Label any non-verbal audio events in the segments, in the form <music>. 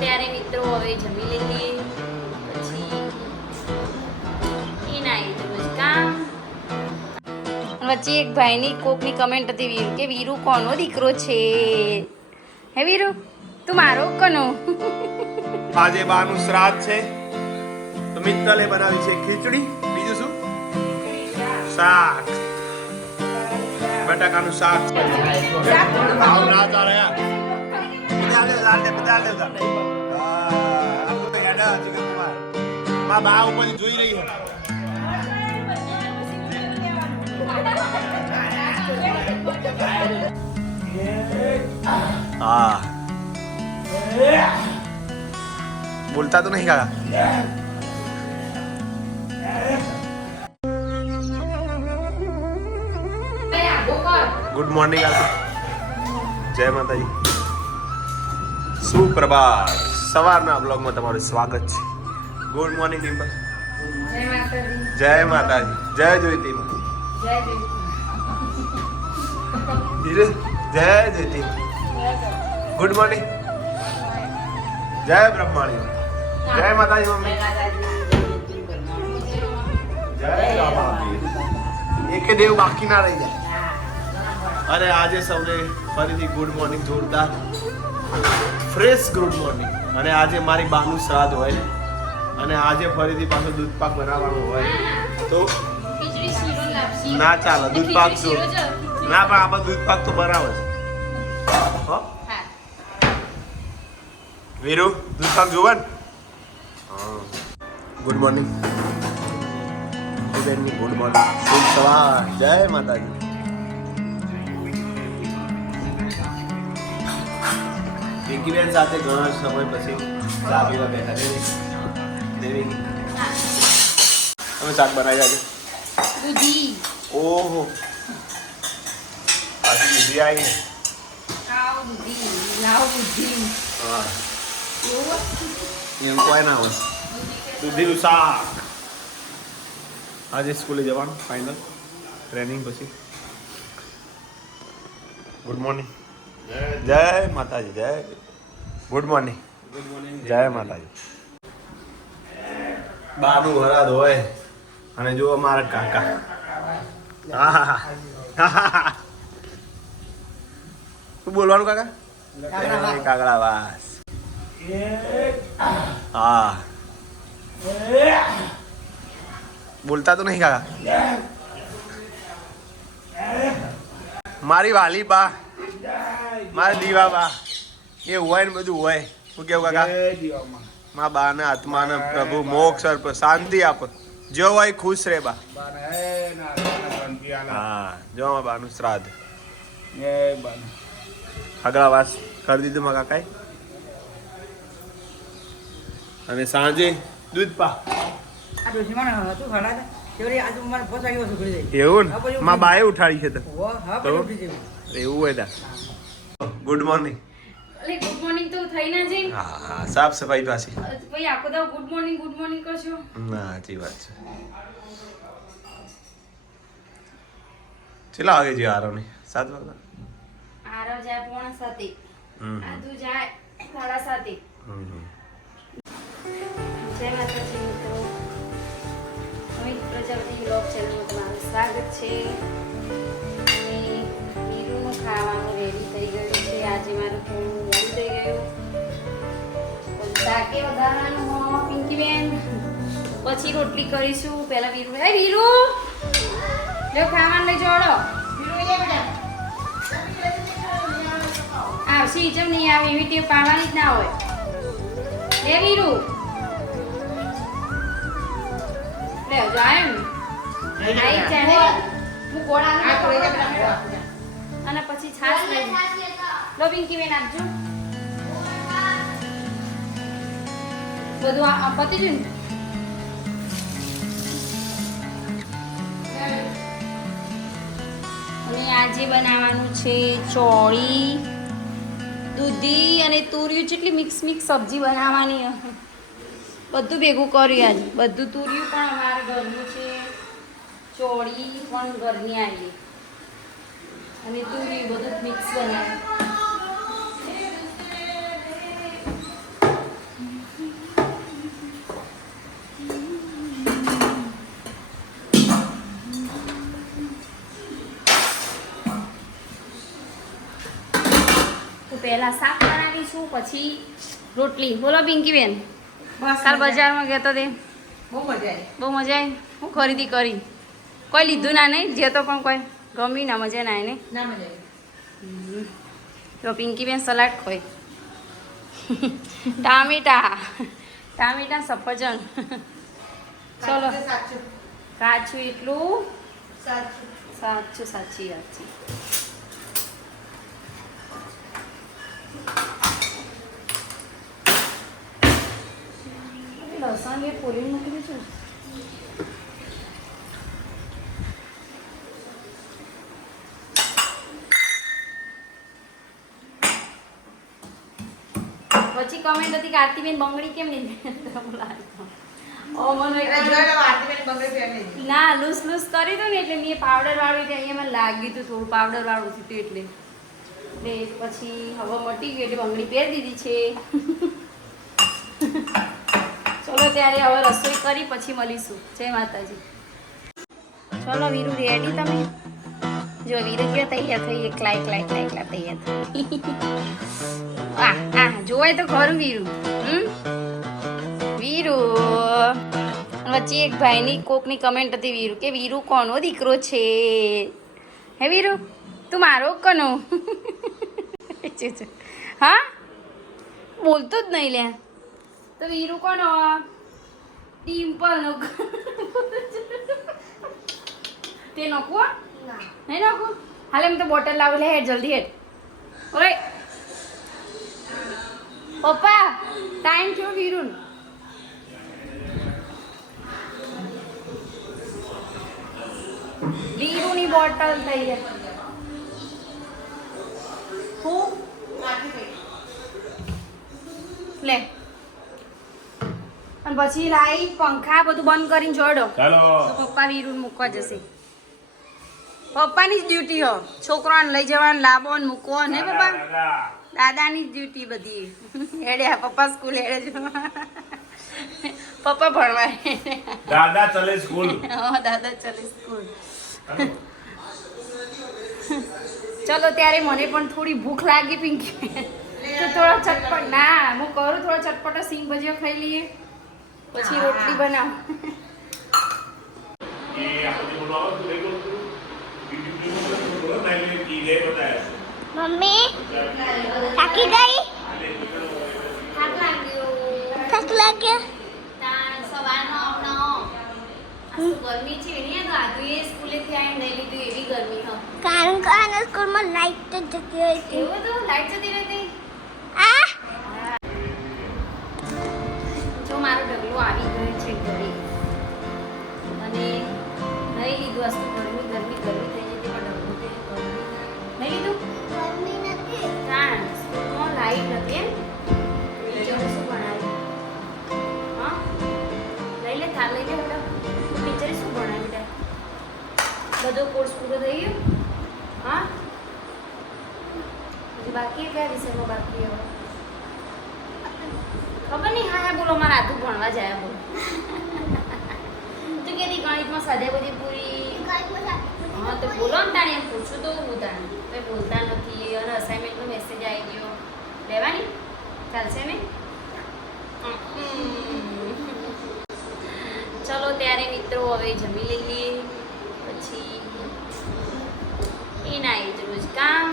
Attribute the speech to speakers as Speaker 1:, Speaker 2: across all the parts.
Speaker 1: ત્યારે મિત્રો હવે જમી લઈએ. પછી એના રોજ કામ. વચ્ચે એક ભાઈની કોકની કમેન્ટ હતી વીરુ કે વીરુ કોનો દીકરો છે? હે વીરુ તું મારો કનો?
Speaker 2: આજે બાનું શ્રાદ્ધ છે. તો મિત્તલે બનાવી છે ખીચડી. બીજું શું? શાક. બટાકાનું શાક. ભાવ ના માં બા ઉપરથી જોઈ રહી હા બોલતા તો નહીં કાકા ગુડ મોર્નિંગ જય માતાજી સુપ્રભાત. સવારના બ્લોગમાં તમારું સ્વાગત છે. ગુડ મોર્નિંગ ટીમ
Speaker 1: જય માતાજી
Speaker 2: જય માતાજી. જય જોઈતી
Speaker 1: જય જય
Speaker 2: ધીરે. જય જોઈતી ગુડ મોર્નિંગ જય બ્રહ્માણી. જય માતાજી મમ્મી. જય એકે દેવ બાકી ના રહી જાય. અરે આજે સૌને ફરીથી ગુડ મોર્નિંગ જોરદાર. ફ્રેશ ગુડ મોર્નિંગ અને આજે મારી બાનું શ્રાદ્ધ હોય અને આજે ફરીથી પાછો દૂધ પાક બનાવવાનો હોય. તો ના ચાલે દૂધ પાક જો. ના, પણ આપણે દૂધ પાક તો બનાવે છે. વીરુ દૂધ પાક જોવા ને ગુડ મોર્નિંગ ગુડ મોર્નિંગ શુભ સવાર. જય માતાજી. પિંકીબેન સાથે ઘણા સમય પછી ચા પીવા બેઠા. દેવી. તમે શાક બનાવી આજે
Speaker 1: દૂધી.
Speaker 2: ઓહો. આજે દૂધી આવી એમ કોઈ ના હોય. દૂધીનું શાક. આજે સ્કૂલે જવાનું ફાઇનલ ટ્રેનિંગ પછી. ગુડ મોર્નિંગ જય માતાજી જય. ગુડ મોર્નિંગ જય માતાજી. બાનું વરાદ હોય અને જો અમારા કાકા. શું બોલવાનું કાકા? કાગડા વાસ. હા. બોલતા તો નહીં કાકા. મારી વાલી બા મારી દીવા બા એ હોય ને બધું હોય. શું કેવું કાકા? મા બાના આત્માને પ્રભુ મોક્ષ અર્પ શાંતિ આપો. જો હોય ખુશ રે બા. હા જો મા બાનું શ્રાદ્ધ. અગળાવાસ કરી દીધું મા કાકાએ? અને સાંજે દૂધ પા. એવું ને? મા બાએ ઉઠાડી છે તો. એવું હોય તા. ગુડ મોર્નિંગ
Speaker 1: અલે ગુડ મોર્નિંગ તો થઈ ના જઈ
Speaker 2: હા સાફ સફાઈ પાછી
Speaker 1: ભાઈ આખો દાવ ગુડ મોર્નિંગ ગુડ મોર્નિંગ કરશો?
Speaker 2: ના સાચી વાત છે. ચેલા વાગે જે આરો ને? સાત વાગે
Speaker 1: આરવ જાય પોણા સાતે. આદુ જાય સાડા સાતે. જય માતાજી મિત્રો. અમિત પ્રજાપતિ બ્લોગ ચેનલમાં તમારું સ્વાગત છે. અને હીરુનું ખાવાનું રેડી થઈ ગયું છે. આજે મારું થોડું મોડું થઈ ગયું શાકે વધારવાનું પિંકીબેન પછી રોટલી કરીશું. પહેલા વીરુ હે વીરુ? લ્યો ખાવાનું લઈ જોડો આવશે જેમ નહીં આવે એવી ટેવ પાડવાની જ ના હોય. હે વીરુ? લે જાય એમ. આઈ જાય હું ગોળા અને પછી છાશ લઈ લો બિંકી બેન આપજો. બધું આ પતી ગયું ને? અને આજે બનાવવાનું છે, ચોળી, દૂધી અને તુરિયું, જેટલી મિક્સ મિક્સ સબ્જી બનાવવાની. બધું ભેગું કર્યું આજે. બધું તુરિયું પણ અમારા ઘરનું છે. ચોળી પણ ઘરની આવી. અને તુરિયું બધું મિક્સ બનાવ્યું. પહેલા શાક બનાવી છું પછી રોટલી. બોલો પિંકીબેન. કાલ બજારમાં ગયો તો તે?
Speaker 3: બહુ મજા આવી.
Speaker 1: બહુ મજા આવી? હું ખરીદી કરી? કોઈ લીધું ના નહીં? જે તો પણ કોઈ ગમી ના મજા ના એને
Speaker 3: ના? મજા આવી.
Speaker 1: તો પિંકીબેન સલાડ ખોય. ટામેટા. ટામેટા સફરજન. ચલો.
Speaker 3: સાચું
Speaker 1: કાચું એટલું?
Speaker 3: સાચું.
Speaker 1: સાચું સાચી વાત છે. લસણ એ પોલી મૂકી દીધું પછી કમેન્ટ હતી કે આરતીબેન બંગડી કેમ નહીં. ના લૂસ લૂસ કરી દઉં ને એટલે મેં પાવડર વાળું એટલે અહીંયા મને લાગ્યું હતું થોડું પાવડર વાળું હતું એટલે. એટલે પછી હવે મટી ગયું એટલે બંગડી પહેરી દીધી છે. ચલો ત્યારે હવે રસોઈ કરી, પછી મળીશું. જય માતાજી. ચલો વીરુ રેડી તમે? જો વીરુ ક્યાં તૈયાર થઈ એકલા એકલા એકલા એકલા તૈયાર થઈ આ આ, જોવાય તો ખરું વીરુ. હમ? વીરુ, વચ્ચે એક ભાઈની કોકની કમેન્ટ હતી વીરુ કે, વીરુ કોનો દીકરો છે? હે વીરુ, તું મારો કનો. હા? બોલતો જ નહીં લે. તો વીરુ કોનો ડિમ્પલ નો તે નખવો નહીં નખવું હાલે એમ તો બોટલ લાવી લે હેડ જલ્દી હેડ. ઓય. પપ્પા ટાઈમ થયો વીરુન. વીરુની બોટલ થઈ છે હું લે. અને પછી લાઈટ પંખા બધું બંધ કરીને જોડો તો પપ્પા વીરુન મૂકવા જશે. પપ્પાની જ ડ્યુટી હો. છોકરાને લઈ જવાનું લાવો ને મૂકવો ને પપ્પા? દાદાની જ ડ્યુટી બધી. હેડ્યા પપ્પા સ્કૂલ હેડે છે પપ્પા ભણવા
Speaker 2: દાદા ચલે સ્કૂલ
Speaker 1: હા દાદા ચાલે સ્કૂલ ચલો ત્યારે મને પણ થોડી ભૂખ લાગી પિંકી. તો થોડો ચટપટ ના હું કરું થોડો ચટપટો સિંગ ભજીયો ખાઈ લઈએ. પછી રોટલી બનાવ.
Speaker 4: મમ્મી? થાકી ગઈ?
Speaker 1: થાક લાગ્યો.
Speaker 4: થાક લાગ્યો.
Speaker 1: તાણ સવારનો ગરમી છે? એની તો આધુ એ સ્કૂલેથી આવીને લઈ લીધું એવી ગરમી હ.
Speaker 4: કારણ કે આના સ્કૂલમાં લાઈટ જ જતી હોય છે.
Speaker 1: એવું તો? લાઈટ જતી રહેતી
Speaker 4: આ
Speaker 1: જો મારો ઢગલો આવી ગયો છે ઘરે. અને નહીં લીધું આ ગરમી ગરમી ગરમી થઈ જતી પણ ઢગલો તે ગરમી નહીં લીધું?
Speaker 4: ગરમી નથી.
Speaker 1: કારણ સ્કૂલમાં લાઈટ નથી ટીચરે શું ભણાવ્યું હા? લઈ લે થાર લઈ લે બધો કોર્સ પૂરો થઈ ગયો? હા? બાકી કયા વિષયમાં બાકી હવે? ખબર નહીં, હા હા, બોલો, મારા આધું ભણવા જાય, બોલો. તું કેતી ગણિતમાં સાધ્યા બધી પૂરી? હા, તો બોલો ને તાણે, એમ પૂછું તો હું તાણે. કંઈ બોલતા નથી, અને અસાઇનમેન્ટનો મેસેજ આવી ગયો. લેવાની? ચાલશે ને? ચલો, ત્યારે મિત્રો, હવે જમી લઈએ. એના એ જ રોજ કામ.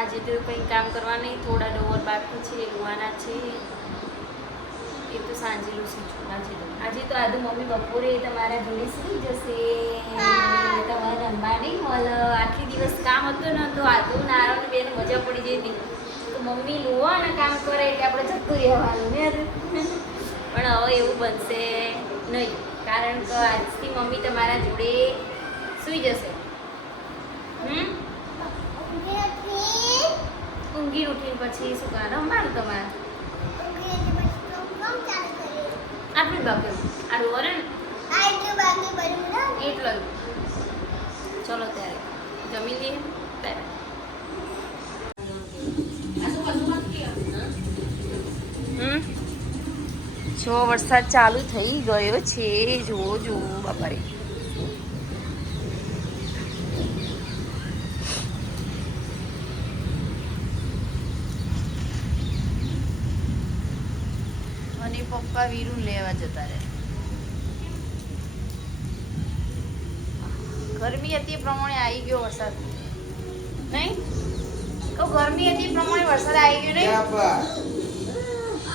Speaker 1: આજે તો કંઈ કામ કરવા નહીં, થોડા ડોવર બાકી છે, રૂવાના છે. એ તો સાંજે લૂસી છું આજે તો આજે તો આજે મમ્મી બપોરે તમારા જોડે સુઈ જશે. તમારે રમવા નહીં મળે આખી દિવસ કામ હતું ને, તો આદુ નારાયણ બેન મજા પડી જતી તો મમ્મી લુવા અને કામ કરે એટલે આપણે જતું રહેવાનું, ને પણ હવે એવું બનશે નહીં. કારણ કે આજથી મમ્મી તમારા જોડે સુઈ જશે. ઊંઘી ઉઠી પછી શું કરે? રમવાનું તમારે? આટલું બાકી આટલું વરે ને? એટલું ચલો ત્યારે જમી લઈએ. ત્યારે જો વરસાદ ચાલુ થઈ ગયો છે. જુઓ જુઓ બાપા રે અને પપ્પા વીરું લેવા જતા રહે. ગરમી હતી પ્રમાણે આવી ગયો વરસાદ. નહીં? તો ગરમી હતી પ્રમાણે વરસાદ આવી ગયો નહીં?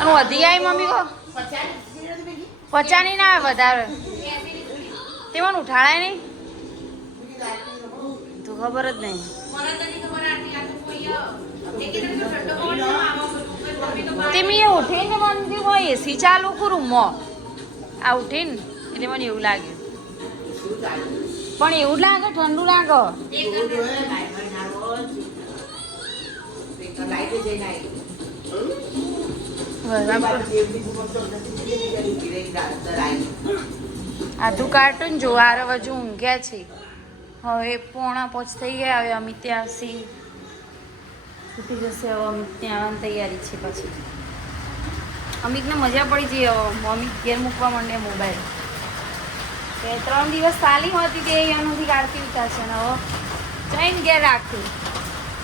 Speaker 1: અને વધી આવી મમ્મી કો પચાની ના આવે વધારે. તેમાં ઉઠાડાય નહીં? તો ખબર જ નહીં. તે મેં ઉઠીને મને હોય એસી ચાલુ કરું, મો. આ ઉઠીને, એટલે મને એવું લાગ્યું પણ એવું લાગે, ઠંડુ લાગે. આધું કાર્ટૂન જોવા રજુ ઊંઘ્યા છે. હવે પોણા પોચ થઈ ગયા, હવે અમિત છૂટી જશે, હવે અમિત ત્યાં આવવાની તૈયારી છે પછી. અમિતને મજા પડી જઈ હવે અમિત ઘેર મૂકવા માંડે મોબાઈલ કે ત્રણ દિવસ તાલીમ હતી તે અહીંયાથી કાઢતી ઉતારશે ને હવે જઈને ઘેર રાખતી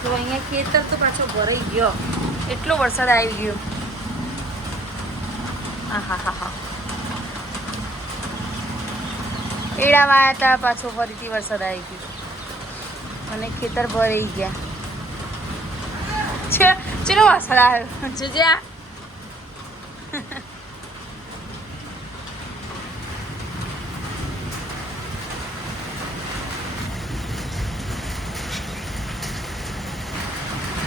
Speaker 1: તો અહીંયા ખેતર તો પાછો ભરાઈ ગયો. એટલો વરસાદ આવી ગયો. હા હા હા હા એડા વાયા હતા, પાછો ફરીથી વરસાદ આવી ગયો. અને ખેતર ભરાઈ ગયા. વરસાદ આવ્યો જોજે.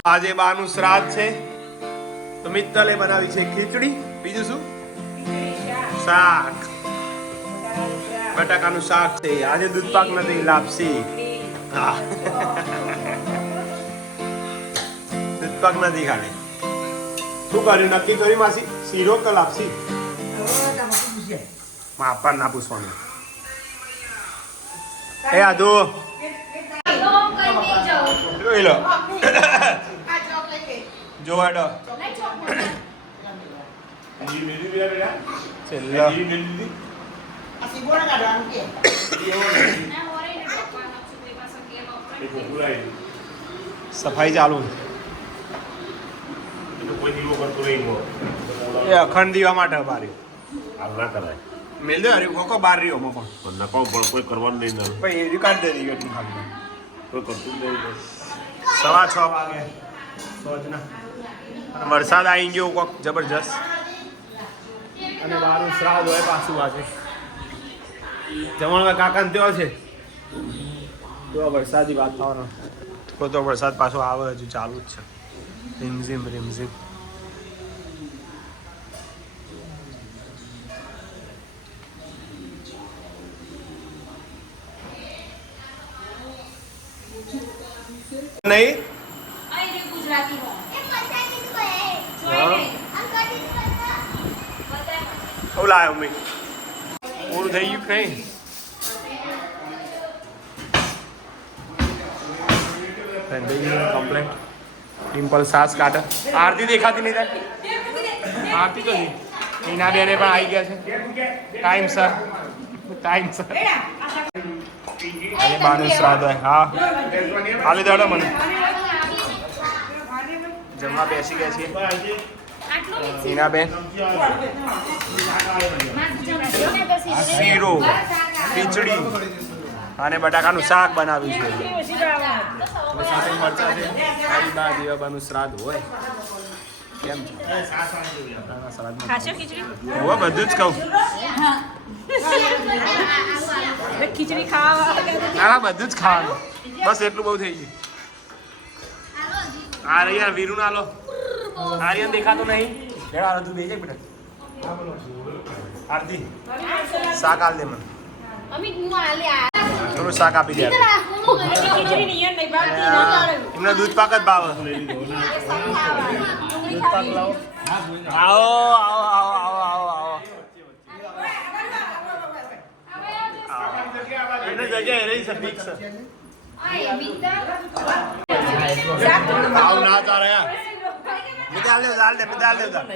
Speaker 2: આજે બાનું શ્રાદ્ધ છે. તો મિત્તલે બનાવી છે ખીચડી. બીજું શું? શાક. બટાકાનું શાક છે. આજે દૂધ પાક નથી, લાપસી. હા. પાક નથી ખાલી શું કર્યું? નક્કી કર્યું માસી? શીરો કે લાપસી? માપા ના પૂછવાનું. એ આદુ. જોઈ લો. જોવાડો સફાઈ ચાલુ એ અખંડ દીવા માટે બાર્યો આગળ મેલ દે અરે કોકો બાર રહ્યો મો પણ.
Speaker 5: કોઈ કરવાનું નહીં ને
Speaker 2: ભાઈ એ કાઢી દે દીવા ખાલી.
Speaker 5: કોઈ કરતું નહીં
Speaker 2: સવા છ વાગે. સોજના વરસાદ આવી ગયો કોક જબરજસ્ત. અને બારું શ્રાદ્ધ હોય પાછું આજે. જમણવા કાકા ને ત્યાં છે. તો વરસાદી વાતાવરણ. તો તો વરસાદ પાછો આવે હજુ ચાલુ જ છે. રીમઝીમ રીમઝીમ. નહીં? હું. લાયો મેં પૂરું થઈ ગયું નહીં? કમ્પ્લેટ પિમ્પલ સાસ કાઢે. આરતી દેખાતી નહીં થાય આરતી તો નહીં. હિના બેને પણ આવી ગયા છે. ટાઈમ સર ટાઈમ સર આજે બાનું શ્રાદ્ધ હોય. હા. હાલી દાડો મને. જમવા બેસી ગયા છીએ. હિના બેન શીરો ખીચડી અને બટાકાનું શાક બનાવ્યું છે. અને મરચાં છે. મારી બા દેવાબાનું શ્રાદ્ધ હોય. કેમ છે? બધું જ કહું.
Speaker 3: ખીચડી ખાવા
Speaker 2: બધું જ ખાવાનું. બસ એટલું બહુ થઈ ગયું. આ રહી યાર વીરુ ના લો. આર્યન દેખાતો નહીં. લેવા આરો તું બેજે બેટા આરતી શાક આલ દે મને.
Speaker 1: અમિત હું આલે આ.
Speaker 2: થોડું શાક આપી દે
Speaker 3: ખીચડી નહીં નહીં બાકી
Speaker 2: એમને દૂધ પાક જ ભાવે. પાક લાવો આવો. આવો આવો આવો આવો આવો એટલે જગ્યા એ રહી છે ફિક્સ ના તારે મિતાલ લે દાલ દે મિતાલ લે દાલ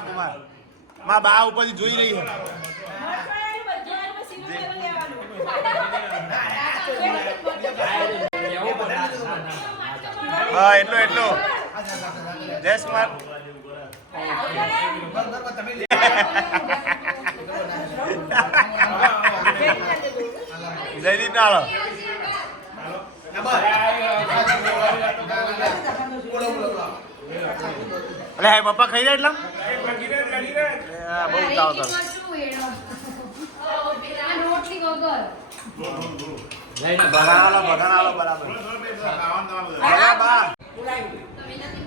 Speaker 2: કુમારમાં બા ઉપરથી જોઈ રહી છે હા એટલું એટલું. જય સ્માર્ટ. જયદીપ નાળો. અલે હાય પપ્પા ખાઈ જાય એટલા? હા, બહુ ઉતાવળ
Speaker 1: રોટલી વગર.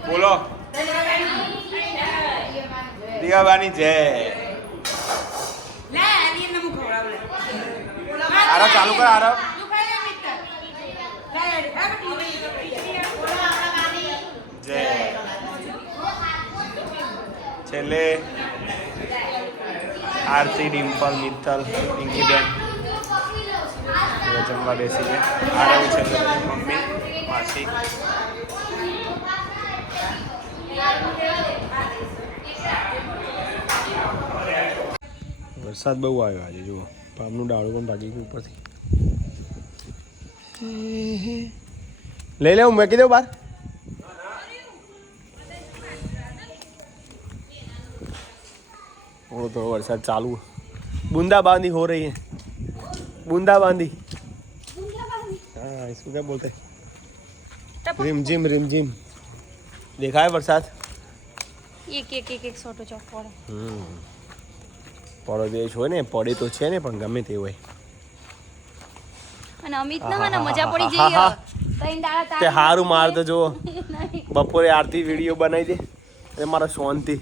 Speaker 2: બોલો. દિવાબાની જય. આરવ ચાલુ કર
Speaker 3: આરબ.
Speaker 2: જય. છેલ્લે આરતી ડિમ્પલ મિત્તલ હવે જમવા બેસી ગયા આરવ છેલ્લે મમ્મી માસી વરસાદ બહુ આવ્યો આજે જુઓ પામનું ડાળું પણ ભાગી ગયું ઉપરથી લઈ લે હું મૂકી દઉં બહાર थोड़ा थोड़ा वरसाद चालू बूंदाबांदी हो रही है बूंदाबांदी हाँ इसको क्या बोलते हैं रिमझिम रिमझिम देखा है बरसात
Speaker 1: એક એક એક એક સોટો ચોક પડે
Speaker 2: પડો દેશ હોય ને પડે તો છે ને પણ ગમે તે હોય
Speaker 1: અને અમિત ના મને મજા પડી જઈ
Speaker 2: આહાહા.
Speaker 1: ત્રણ દાડા
Speaker 2: તે હારું માર તો જો
Speaker 1: નહીં.
Speaker 2: બપોરે આરતી વિડીયો બનાવી દે એ મારા શાંતિ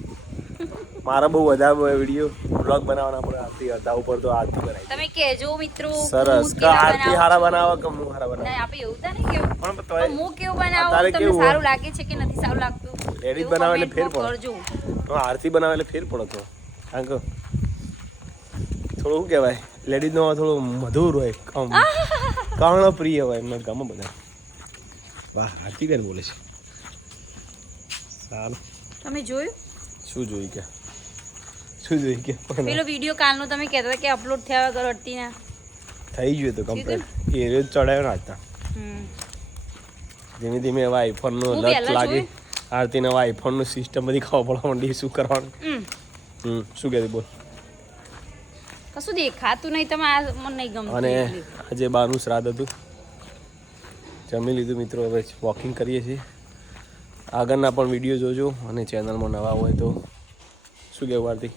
Speaker 2: મારા બહુ વધારે વીડિયો બ્લોગ બનાવવાના પડે આરતી અડધા ઉપર તો આરતી બનાવી
Speaker 1: તમે કેજો મિત્રો
Speaker 2: સરસ. કે આરતી હારા બનાવો કે હું હારા બનાવો?
Speaker 1: આપણે એવું તો નહીં કેવું
Speaker 2: પણ તો
Speaker 1: હું કેવું બનાવું? તમને સારું લાગે છે કે નથી સારું લાગતું? લેડીઝ
Speaker 2: બનાવે એટલે ફેર પડે. તો આરતી બનાવે એટલે ફેર પડે તો. કારણ કે થોડું શું કહેવાય? લેડીઝનો થોડું મધુર હોય કમ <laughs> કર્ણ પ્રિય હોય એમને ગમે બધા. વાહ આરતી બેન બોલે છે. સારું.
Speaker 1: તમે જોયું?
Speaker 2: શું જોઈ કે? શું જોઈ કે
Speaker 1: પેલો વિડિયો કાલનો તમે કહેતા હતા કે અપલોડ થયા વગર અડતી ના
Speaker 2: થઈ ગયું તો કમ્પ્લીટ એ રોજ ચડાયો ને આજના ધીમે ધીમે હવે આઈફોન
Speaker 1: નો
Speaker 2: લત લાગી.
Speaker 1: જોયું.
Speaker 2: આરતીને હવે આઈફોનનું સિસ્ટમ બધી ખબર પડવા માંડી શું કરવાનું.
Speaker 1: હમ.
Speaker 2: હમ શું કહેતી બોલ.
Speaker 1: કશું દેખાતું નહીં તમે આ મને નહીં ગમતું.
Speaker 2: અને આજે બારનું શ્રાદ્ધ હતું. જમી લીધું મિત્રો હવે વોકિંગ કરીએ છીએ. આગળના પણ વીડિયો જોજો અને ચેનલમાં નવા હોય તો. શું કહેવું આરતી?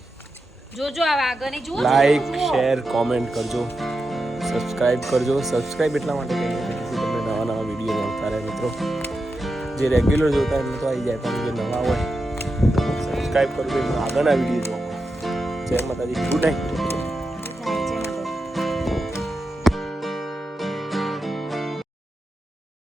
Speaker 1: જોજો આ આગળની. જુઓ
Speaker 2: લાઈક શેર કોમેન્ટ કરજો. સબસ્ક્રાઇબ કરજો. સબસ્ક્રાઇબ એટલા માટે કરીએ કે તમને નવા નવા વીડિયો મળતા રહે મિત્રો. જે રેગ્યુલર જોતા એમને તો આવી જાય પણ જે નવા હોય સબસ્ક્રાઇબ કરજો. આગળના વીડિયો જોવા. જય માતાજી. Good night